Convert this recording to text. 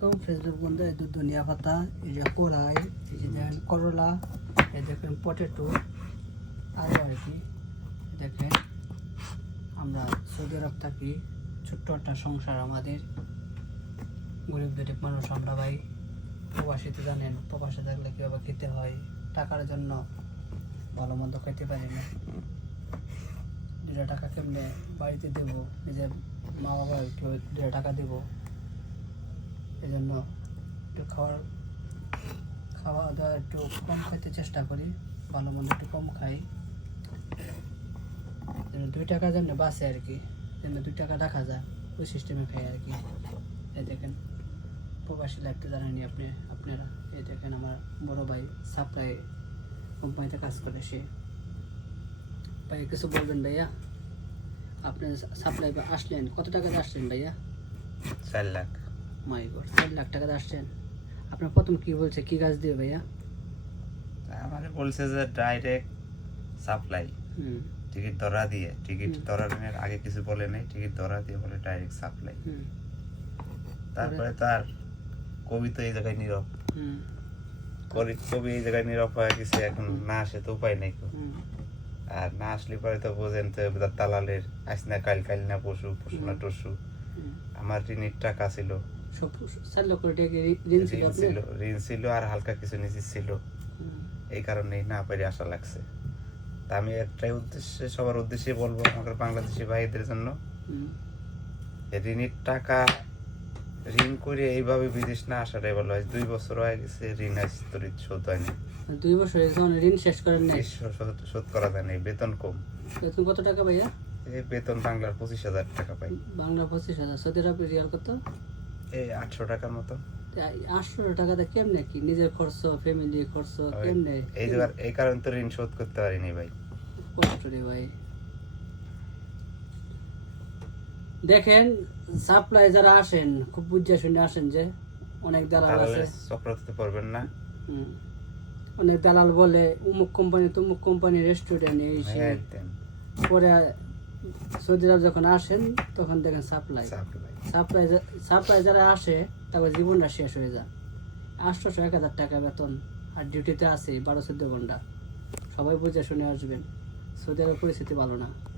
তো ফেসবুক বন্ধু এই ধনিয়া পাতা, এই যে কড়াই, এই যে দেখেন করলা, এই দেখেন পটেটো, আরও আর কি দেখেন। আমরা সৌদি আরব থাকি, ছোট্ট একটা সংসার আমাদের, গরিব গরিব মানুষ আমরা ভাই। প্রবাসীতে জানেন, প্রবাসে থাকলে কীভাবে খেতে হয়, টাকার জন্য ভালো মন্দ খেতে পারি না। 2 টাকা কেমনে বাড়িতে দেবো, নিজের মা বাবার কেউ 2 টাকা দেবো, এই জন্য একটু খাওয়া দাওয়া একটু কম খেতে চেষ্টা করি, ভালো মন্দ একটু কম খাই, 2 টাকার জন্য বাঁচে আর কি, যেন 2 টাকা রাখা যায় ওই সিস্টেমে খাই আর কি। এই দেখেন প্রবাসী লাইফটা জানেনি আপনারা। এই দেখেন আমার বড় ভাই সাপ্লাই কোম্পানিতে কাজ করে, সে ভাই কিছু বলবেন ভাইয়া? আপনি সাপ্লাই আসলেন, কত টাকাতে আসলেন ভাইয়া? 4 লাখ। মাই গড, 4 লাখ টাকাতে আসছেন। আপনার প্রথম কি বলছে, কি কাজ দিয়ে ভাইয়া? আমাকে বলছে যে ডাইরেক্ট সাপ্লাই, টিকিট ধরা দিয়ে, টিকিট ধরার আগে কিছু বলে নাই, টিকিট ধরা দিয়ে বলে ডাইরেক্ট সাপ্লাই। তারপরে তার কবি তো এই জায়গায় নীরব, কবি এই জায়গায় নীরব হয়ে গেছে। এখন না আসে তো উপায় নেই, আর না আসলে পরে তো বোঝেন তো দালালের আজ না কাল, কাল না পশু, পশু না টসু। আমার ঋণের টাকা ছিল, ঋণ ছিল আর হালকা কিছু নিচে ছিল, এই কারণেই না পারি আসা লাগছে। তা আমি একটাই উদ্দেশ্যে, সবার উদ্দেশ্যে বলবো, আমাদের বাংলাদেশি ভাইদের জন্য, ঋণের টাকা ঋণ করে এইভাবে বিদেশ না আসাটাই ভালো। আজ 2 বছর হয়ে গেছে ঋণ আজ তরিত শোধ হয়নি। 2 বছর ঋণ শেষ করেন নাই? শোধ করা যায় নাই, বেতন কম। বেতন কত টাকা ভাইয়া? এই বেতন বাংলার 25,000 টাকা পাই। বাংলা 25,000, সৌদি আরব রিয়াল কত? এই 800 টাকার মতো। 800 টাকাতে কেমনে কি নিজের খরচ, ফ্যামিলি খরচ কেমনে? এই কারণ তো ঋণ শোধ করতে পারিনি ভাই। কষ্ট রে ভাই। দেখেন সাপ্লাই যারা আসেন খুব বুঝে শুনে আসেন, যে অনেক দালাল আছে, চক্রান্তে পড়বেন না। অনেক দালাল বলে উমুক কোম্পানি তুমুক কোম্পানি রেস্টুরেন্ট এই সেই, পরে সৌদি আরব যখন আসেন তখন দেখেন সাপ্লাই যারা আসে তারপর জীবনটা শেষ হয়ে যায়। 800-1000 টাকা বেতন, আর ডিউটিতে আছে 12-14 ঘন্টা। সবাই বুঝে শুনে আসবেন, সৌদি আরবের পরিস্থিতি ভালো না।